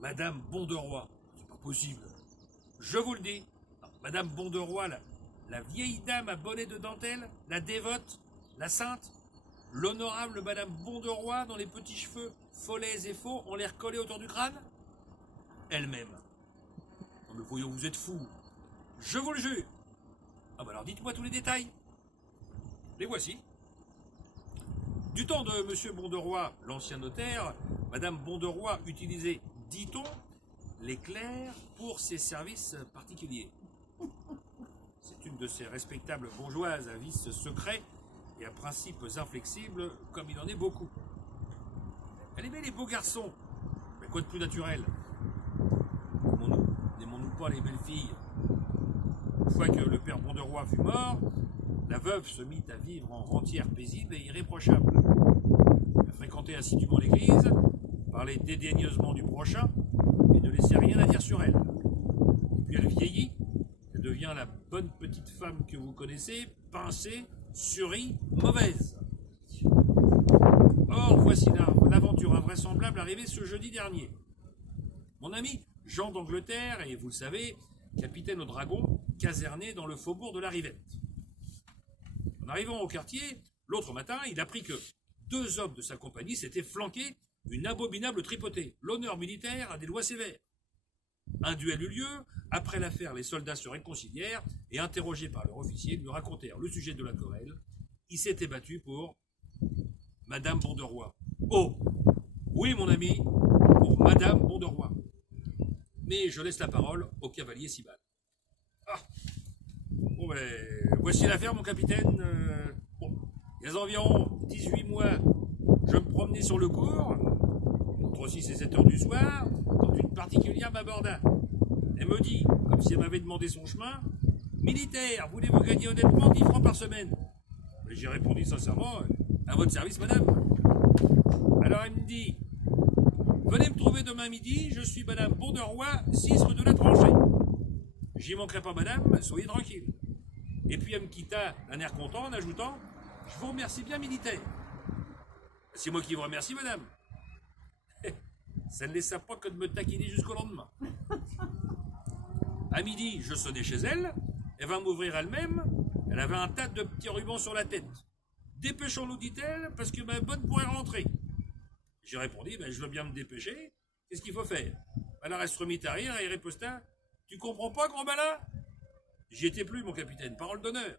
Madame Bonderoy. C'est pas possible. Je vous le dis. Non, Madame Bonderoy, la vieille dame à bonnet de dentelle, la dévote, la sainte, l'honorable Madame Bonderoy dont les petits cheveux follets et faux ont l'air collés autour du crâne. Elle-même. Non mais voyons, vous êtes fous. Je vous le jure. Ah bah alors dites-moi tous les détails. Les voici. Du temps de Monsieur Bonderoy, l'ancien notaire, Madame Bonderoy utilisait, dit-on, les clercs pour ses services particuliers. C'est une de ces respectables bourgeoises à vices secrets et à principes inflexibles, comme il en est beaucoup. Elle aimait les beaux garçons. Mais quoi de plus naturel? N'aimons-nous pas les belles filles? Une fois que le père Bonderoy fut mort, la veuve se mit à vivre en rentière paisible et irréprochable. Elle fréquentait assidûment l'église, parlait dédaigneusement du prochain et ne laissait rien à dire sur elle. Et puis elle vieillit, elle devient la bonne petite femme que vous connaissez, pincée, surie, mauvaise. Or, voici l'aventure invraisemblable arrivée ce jeudi dernier. Mon ami Jean d'Angleterre est, vous le savez, capitaine au Dragon, caserné dans le faubourg de la Rivette. En arrivant au quartier, l'autre matin, il apprit que 2 hommes de sa compagnie s'étaient flanqués une abominable tripotée. L'honneur militaire a des lois sévères. Un duel eut lieu. Après l'affaire, les soldats se réconcilièrent et, interrogés par leur officier, lui racontèrent le sujet de la querelle. Ils s'étaient battus pour Madame Bonderoy. Oh, oui, mon ami, pour Madame Bonderoy. Mais je laisse la parole au cavalier Sibal. Ah, bon ben, voici l'affaire, mon capitaine. Bon, il y a environ 18 mois, je me promenais sur le cours, entre 6 et 7 heures du soir, quand une particulière m'aborda. Elle me dit, comme si elle m'avait demandé son chemin, « Militaire, voulez-vous gagner honnêtement 10 francs par semaine ?» J'ai répondu sincèrement, « À votre service, madame. » Alors elle me dit, « Venez me trouver demain midi, je suis Madame Bonderoy, 6 rue de la Tranchée. » J'y manquerai pas, madame, soyez tranquille. Et puis elle me quitta d'un air content en ajoutant, « Je vous remercie bien, militaire. » C'est moi qui vous remercie, madame. Ça ne laissa pas que de me taquiner jusqu'au lendemain. À midi, je sonnais chez elle. Elle va m'ouvrir elle-même. Elle avait un tas de petits rubans sur la tête. « Dépêchons-nous, dit-elle, parce que ma bonne pourrait rentrer. » J'ai répondu, « Je veux bien me dépêcher. Qu'est-ce qu'il faut faire ?» Alors elle se remit à rire et riposta, « Tu comprends pas, grand malin ?» J'y étais plus, mon capitaine, parole d'honneur.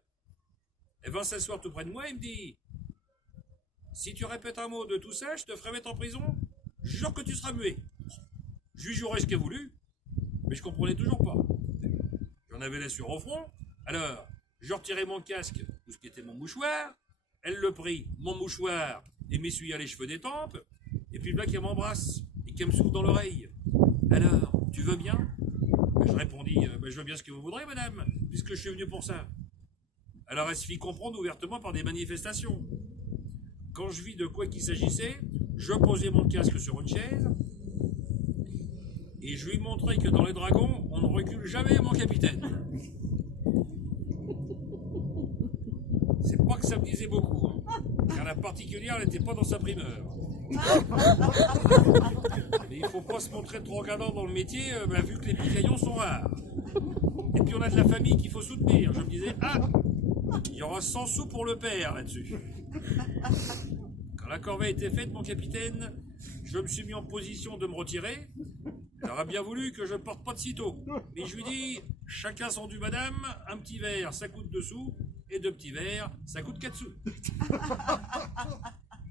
Elle vint s'asseoir tout près de moi et me dit, « Si tu répètes un mot de tout ça, je te ferai mettre en prison. Je jure que tu seras muet. » Je lui jurai ce qu'elle voulut, mais je comprenais toujours pas. J'en avais la sueur au front, alors je retirai mon casque, ou ce qui était mon mouchoir, elle le prit, mon mouchoir, et m'essuya les cheveux des tempes, et puis là qu'elle m'embrasse, et qu'elle me souffle dans l'oreille. Alors, tu veux bien? Je répondis, je veux bien ce que vous voudrez, madame, puisque je suis venu pour ça. Alors elle se fit comprendre ouvertement par des manifestations. Quand je vis de quoi qu'il s'agissait, je posai mon casque sur une chaise, et je lui montrai que dans les dragons, on ne recule jamais, mon capitaine. C'est pas que ça me disait beaucoup, hein, car la particulière n'était pas dans sa primeur. Mais il faut pas se montrer trop regardant dans le métier, vu que les picaillons sont rares. Et puis on a de la famille qu'il faut soutenir. Je me disais, il y aura 100 sous pour le père là-dessus. Quand la corvée était faite, mon capitaine, je me suis mis en position de me retirer. Elle aurait bien voulu que je ne porte pas de sitôt. Mais je lui dis, chacun son dû, madame, un petit verre, ça coûte 2 sous, et 2 petits verres, ça coûte 4 sous.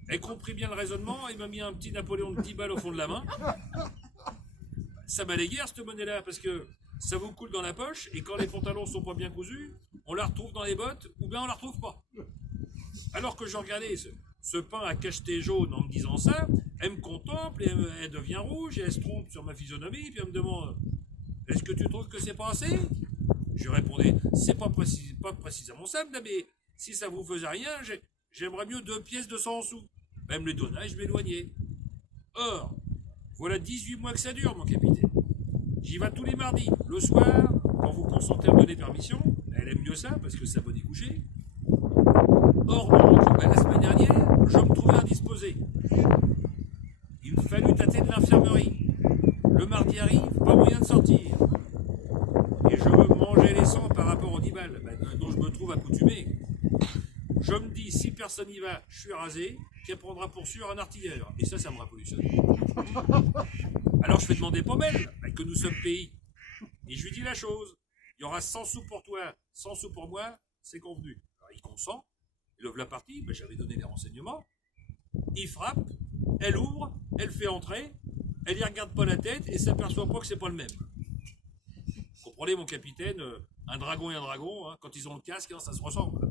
Elle comprit bien le raisonnement et m'a mis un petit Napoléon de 10 balles au fond de la main. Ça m'allait guère, cette monnaie-là, parce que ça vous coule dans la poche, et quand les pantalons sont pas bien cousus, on la retrouve dans les bottes, ou bien on la retrouve pas. Alors que je regardais ce pain à cacheté jaune en me disant ça, elle me contemple, et elle devient rouge, et elle se trompe sur ma physionomie, puis elle me demande « Est-ce que tu trouves que c'est pas assez ?» Je répondais « C'est pas précisément ça, madame, mais si ça vous faisait rien, j'aimerais mieux 2 pièces de 100 sous. » Elle me les donna et je m'éloignais. Or, voilà 18 mois que ça dure, mon capitaine. J'y vais tous les mardis, le soir, quand vous consentez à me donner permission. Elle aime mieux ça, parce que ça va découcher. Or, donc, la semaine dernière, je me trouvais indisposé. Il me fallut tâter de l'infirmerie. Le mardi y arrive, pas moyen de sortir. Et je veux manger les sangs par rapport aux 10 balles, dont je me trouve accoutumé. Je me dis, si personne n'y va, je suis rasé, qu'elle prendra pour sûr un artilleur. Et ça me révolutionne. Alors je fais demander Pommel, que nous sommes pays. Et je lui dis la chose, il y aura 100 sous pour toi, 100 sous pour moi, c'est convenu. Alors il consent, il ouvre la partie, j'avais donné les renseignements. Il frappe, elle ouvre, elle fait entrer, elle y regarde pas la tête et s'aperçoit pas que c'est pas le même. Vous comprenez mon capitaine, un dragon et un dragon, hein, quand ils ont le casque, ça se ressemble.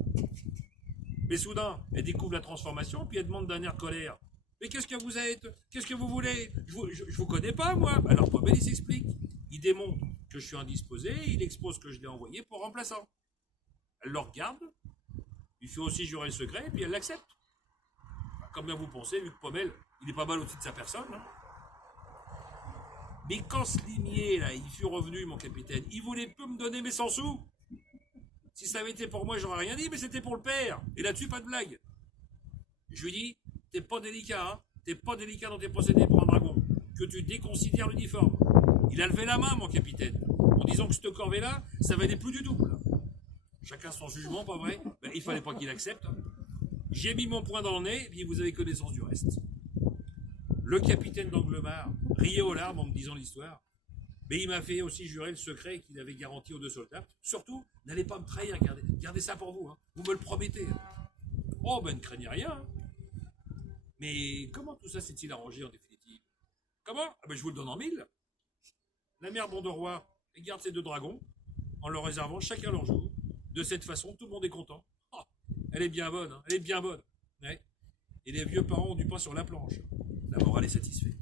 Mais soudain, elle découvre la transformation, puis elle demande d'un air colère. Mais qu'est-ce que vous êtes? Qu'est-ce que vous voulez? Je vous connais pas, moi. Alors Pommel, il s'explique. Il démontre que je suis indisposé, il expose que je l'ai envoyé pour remplaçant. Elle le regarde, il fait aussi jurer le secret, et puis elle l'accepte. Comme bien vous pensez, vu que Pommel, il est pas mal au-dessus de sa personne. Hein. Mais quand ce limier, là, il fut revenu, mon capitaine, il voulait peu me donner mes 100 sous. Si ça avait été pour moi, j'aurais rien dit, mais c'était pour le père. Et là-dessus, pas de blague. Je lui dis, t'es pas délicat, hein. T'es pas délicat dans tes procédés pour un dragon. Que tu déconsidères l'uniforme. Il a levé la main, mon capitaine, en disant que cette corvée-là, ça valait plus du double. Chacun son jugement, pas vrai? Il fallait pas qu'il accepte. J'ai mis mon poing dans le nez, et puis vous avez connaissance du reste. Le capitaine d'Anglemar riait aux larmes en me disant l'histoire. Mais il m'a fait aussi jurer le secret qu'il avait garanti aux 2 soldats. Surtout, n'allez pas me trahir, gardez ça pour vous. Hein. Vous me le promettez. Hein. Oh, ne craignez rien. Hein. Mais comment tout ça s'est-il arrangé en définitive? Comment? Je vous le donne en 1000. La mère Bonderoy garde ses 2 dragons en leur réservant chacun leur jour. De cette façon, tout le monde est content. Oh, elle est bien bonne, hein. Elle est bien bonne. Ouais. Et les vieux parents ont du pain sur la planche. La morale est satisfaite.